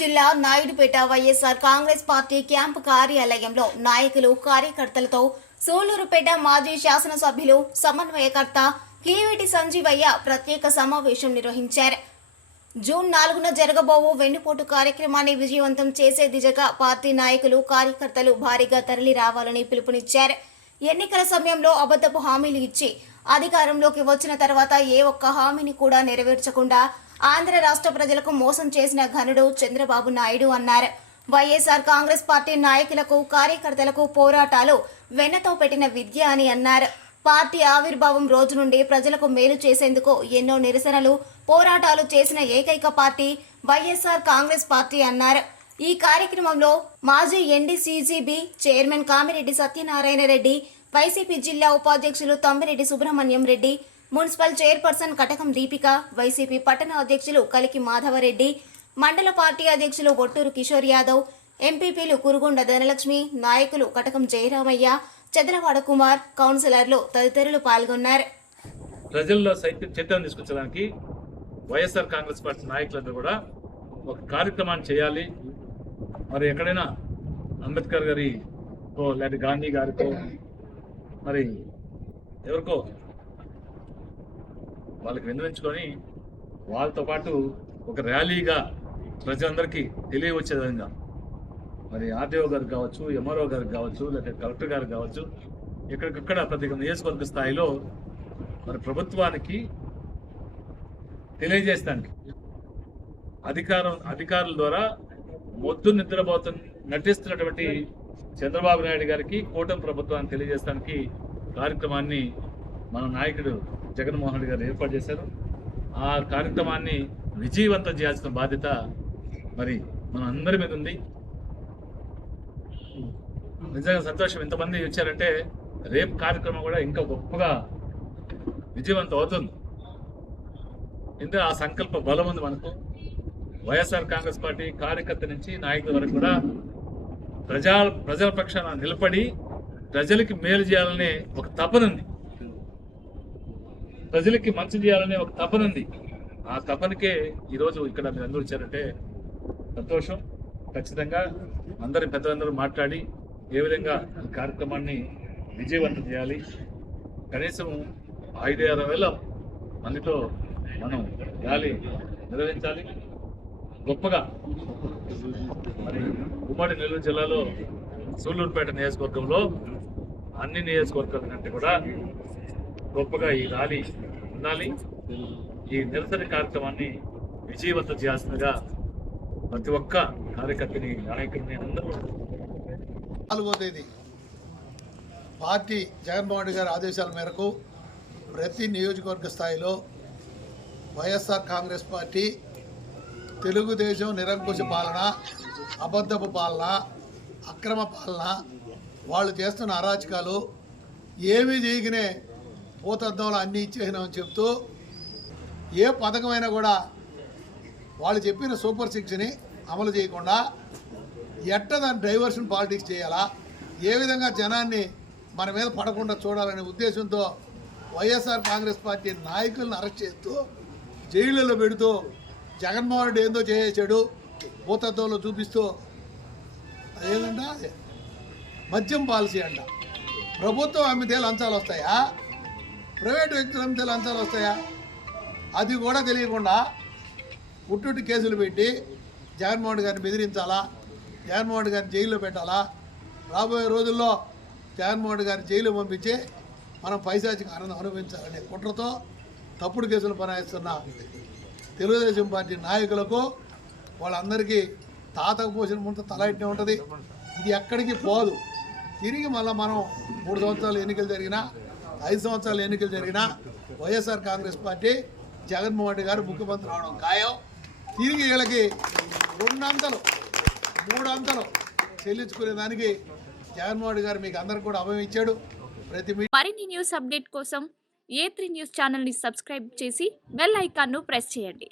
జిల్లా Naidupeta YSR Congress party camp కార్యాలయంలో నాయకులు కార్యకర్తలతో సూలూరుపేట మాజీ శాసనసభ్యులు సమన్వయకర్త కీవేటి సంజీవయ్య ప్రత్యేక సమావేశం నిర్వహించారు. జూన్ నాలుగున జరగబోవు వెన్నుపోటు కార్యక్రమాన్ని విజయవంతం చేసే దిశగా పార్టీ నాయకులు కార్యకర్తలు భారీగా తరలి రావాలని పిలుపునిచ్చారు. ఎన్నికల సమయంలో అబద్ధపు హామీలు ఇచ్చి అధికారంలోకి వచ్చిన తర్వాత ఏ ఒక్క హామీని కూడా నెరవేర్చకుండా ఆంధ్ర రాష్ట్ర ప్రజలకు మోసం చేసిన ఘనుడు చంద్రబాబు నాయుడు అన్నారు. వైఎస్ఆర్ కాంగ్రెస్ పార్టీ నాయకులకు కార్యకర్తలకు పోరాటాలు వెన్నతో పెట్టిన విద్య అని అన్నారు. పార్టీ ఆవిర్భావం రోజు నుండి ప్రజలకు మేలు చేసేందుకు ఎన్నో నిరసనలు పోరాటాలు చేసిన ఏకైక పార్టీ వైఎస్ఆర్ కాంగ్రెస్ పార్టీ అన్నారు. ఈ కార్యక్రమంలో మాజీ NDCGB chairman Kamireddy Satyanarayana Reddy YCP జిల్లా ఉపాధ్యక్షులు Tammireddy Subrahmanyam Reddy municipal chairperson Katakam Deepika YCP పట్టణ అధ్యక్షులు కలికి మాధవరెడ్డి మండల పార్టీ అధ్యక్షులు బొట్టూరు కిషోర్ యాదవ్ ఎంపీపీలు కురుగొండ ధనలక్ష్మి నాయకులు కటకం జయరామయ్య చదలవాడ కుమార్ కౌన్సిలర్లు తదితరులు పాల్గొన్నారు. ప్రజల్లో సైతం చైతన్యం తీసుకొచ్చడానికి వైఎస్ఆర్ కాంగ్రెస్ పార్టీ నాయకులందరూ కూడా ఒక కార్యక్రమాన్ని చేయాలి. మరి ఎక్కడైనా అంబేద్కర్ గారి లేదా గాంధీ గారితో మరి ఎవరికో వాళ్ళకి విన్నవించుకొని వాళ్ళతో పాటు ఒక ర్యాలీగా ప్రజలందరికీ తెలియవచ్చే విధంగా. మరి ఆర్డీఓ గారు కావచ్చు ఎంఆర్ఓ గారు కావచ్చు లేకపోతే కలెక్టర్ గారు కావచ్చు ఎక్కడికక్కడ ప్రతి నియోజకవర్గ స్థాయిలో మరి ప్రభుత్వానికి తెలియజేస్తానికి అధికారం అధికారుల ద్వారా మొద్దు నిద్రపోతు నటిస్తున్నటువంటి చంద్రబాబు నాయుడు గారికి కూటమి ప్రభుత్వాన్ని తెలియజేస్తానికి కార్యక్రమాన్ని మన నాయకుడు జగన్మోహన్ రెడ్డి గారు ఏర్పాటు చేశారు. ఆ కార్యక్రమాన్ని విజయవంతం చేయాల్సిన బాధ్యత మరి మన అందరి మీద ఉంది. నిజంగా సంతోషం. ఎంతమంది వచ్చారంటే రేపు కార్యక్రమం కూడా ఇంకా గొప్పగా విజయవంతం అవుతుంది. ఎందుకంటే ఆ సంకల్ప బలం ఉంది మనకు. వైఎస్ఆర్ కాంగ్రెస్ పార్టీ కార్యకర్త నుంచి నాయకుల వరకు కూడా ప్రజా ప్రజల పక్షాన నిలబడి ప్రజలకి మేలు చేయాలనే ఒక తపనుంది ప్రజలకి మంచి చేయాలనే ఒక తపనుంది ఆ తపనకే ఈరోజు ఇక్కడ మీరు అందరూ వచ్చారంటే సంతోషం. ఖచ్చితంగా అందరి పెద్దలందరూ మాట్లాడి ఏ విధంగా ఈ కార్యక్రమాన్ని విజయవంతం చేయాలి. కనీసం ఐదు ఆరు వేల మందితో మనం ర్యాలీ నిర్వహించాలి. గొప్పగా మరి ఉమ్మడి నెల్లూరు జిల్లాలో సూళ్ళూరుపేట నియోజకవర్గంలో అన్ని నియోజకవర్గాల కంటే కూడా గొప్పగా ఈ ర్యాలీ ఉండాలి. ఈ నిరసన కార్యక్రమాన్ని విజయవంతం చేయాల్సిందిగా ప్రతి ఒక్క కార్యకర్తని నాయకుడిని అందరూ నాలుగో తేదీ పార్టీ జగన్మోహన్ రెడ్డి గారి ఆదేశాల మేరకు ప్రతి నియోజకవర్గ స్థాయిలో వైఎస్ఆర్ కాంగ్రెస్ పార్టీ తెలుగుదేశం నిరంకుశ పాలన అబద్ధపు పాలన అక్రమ పాలన వాళ్ళు చేస్తున్న అరాచకాలు ఏమీ చేయకనే పోతద్దంలో అన్నీ ఇచ్చేసినామని చెప్తూ ఏ పథకమైనా కూడా వాళ్ళు చెప్పిన సూపర్ సిక్స్ని అమలు చేయకుండా ఎట్ట దాన్ని డైవర్షన్ పాలిటిక్స్ చేయాలా? ఏ విధంగా జనాన్ని మన మీద పడకుండా చూడాలనే ఉద్దేశంతో వైఎస్ఆర్ కాంగ్రెస్ పార్టీ నాయకులను అరెస్ట్ చేస్తూ జైళ్ళలో పెడుతూ జగన్మోహన్ రెడ్డి ఏందో చేసేసాడు భూతత్వంలో చూపిస్తూ అదేంటంట మద్యం పాలసీ అంట. ప్రభుత్వం అమ్మితే లంచాలు వస్తాయా? ప్రైవేట్ వ్యక్తులు అమ్మితే లంచాలు వస్తాయా? అది కూడా తెలియకుండా పుట్టుటి కేసులు పెట్టి జగన్మోహన్ గారిని బెదిరించాలా? జగన్మోహన్ గారిని జైల్లో పెట్టాలా? రాబోయే రోజుల్లో జగన్మోహన్ గారిని జైలు పంపించి మనం పైశాచిక ఆనందం అనుభవించాలనే కుట్రతో తప్పుడు కేసులు బనాయిస్తున్న తెలుగుదేశం పార్టీ నాయకులకు వాళ్ళందరికీ తాతకు పోసిన ముంత తల ఇట్టే ఉంటుంది? ఇది ఎక్కడికి పోదు. తిరిగి మళ్ళీ మనం మూడు సంవత్సరాలు ఎన్నికలు జరిగినా ఐదు సంవత్సరాలు ఎన్నికలు జరిగినా YSR Congress party Jaganmohan Reddy గారు ముఖ్యమంత్రి అవడం ఖాయం. తిరిగి వీళ్ళకి రెండంతలు మూడంతలు చెల్లించుకునే దానికి జగన్మోహన్ రెడ్డి గారు మీకు అందరికి కూడా అభయం ఇచ్చాడు. ప్రతి మరిన్ని న్యూస్ అప్డేట్ కోసం ఏ త్రీ న్యూస్ ఛానల్ని సబ్స్క్రైబ్ చేసి బెల్ ఐకాన్ను ప్రెస్ చేయండి.